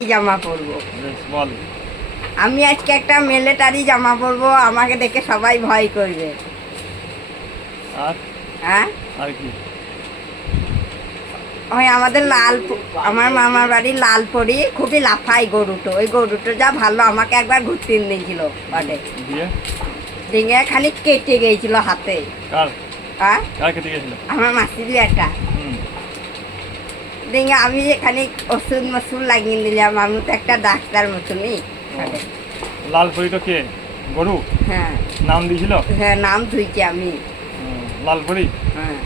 জামা পরবো। বল। আমি আজকে একটা মিলিটারি জামা পরবো, আমাকে দেখে সবাই ভয় করবে। আর হ্যাঁ, আর কি? ওই আমাদের আমার মামার বাড়ি লালপরি খুবই লাফাই গরুটো, ওই গরুটো যা ভালো, আমাকে একবার ঘুরতে নিয়েছিল বাটে দিয়ে ডিঙে খালি কেটে গিয়েছিল হাতে। কার হ্যাঁ, কার কেটে গেছিল? আমার মাসির একটা ডিঙে আমি এখানে ওষুধ মসুদ লাগিয়ে দিলাম। আমি তো একটা ডাক্তার মতনই। লাল পরিটো কে? গরু? হ্যাঁ নাম দিয়েছিল? হ্যাঁ, নাম ধুইছি আমি। লাল পরি হ্যাঁ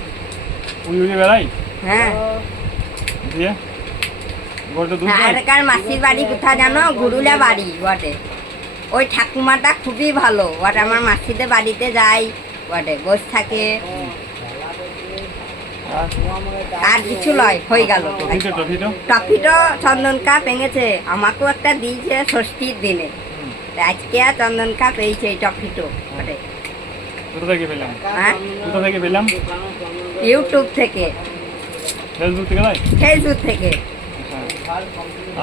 উড়ি উড়ি বেড়াই হ্যাঁ। দিয়ে গরুটা দুধ দেয়? আর মাসির বাড়ি কোথায় জানো? গুরুলা বাড়ি বটে। ওই ঠাকুমাটা খুবই ভালো বটে, আমার মাসিদের বাড়িতে যাই বটে, বসে থাকে। আর আর কিছু লয়, হয়ে গেল। টফিটো টফিটো টফিটো চন্দন কাপ এনেছে, আমাকেও একটা দিয়েছে ষষ্ঠীর দিনে। আজকে চন্দন কাপ পেয়েছে এই টফিটো বটে। কোথা থেকে পেলাম? হ্যাঁ, কোথা থেকে পেলাম? ইউটিউব থেকে, ফেসবুক থেকে নয়? ফেসবুক থেকে।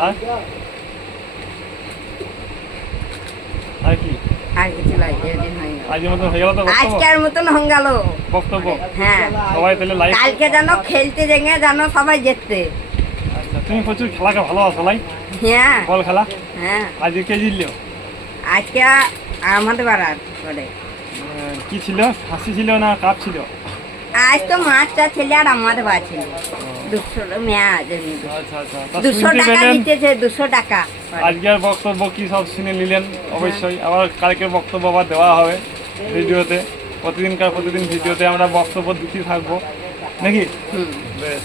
আর আর কি? আর কিছু লয়, যেদিন হয় না। আজকের মতন হয়ে গেল তো বক্তব্য? আজকের মতন হয়ে গেল বক্তব্য। হ্যাঁ, সবাই তাহলে লাইক। কালকে জানো খেলতে জেগে জানো সবাই যেতে। আচ্ছা, তুমি প্রচুর খেলাকে ভালোবাসো লাই? হ্যাঁ বল খেলা। হ্যাঁ, আজকে কে জিতলো? আজকে আমাদের পাড়ার বলে। কি ছিল? ফাঁসি ছিল না কাপ ছিল? আজ তো মাছটা ছেলে আর আমাদের বাড়ি ছিল 200 ম্যাচ। আচ্ছা আচ্ছা, তা 200 শুনতে টাকা পেলেন। দিতেছে, 200 টাকা। আজকের বক্তব্য কি সব শুনে নিলেন? অবশ্যই আবার কালকের বক্তব্য আবার দেওয়া হবে ভিডিওতে। প্রতিদিন ভিডিওতে আমরা বক্তব্য দিতে থাকবো নাকি? হুম। বেশ।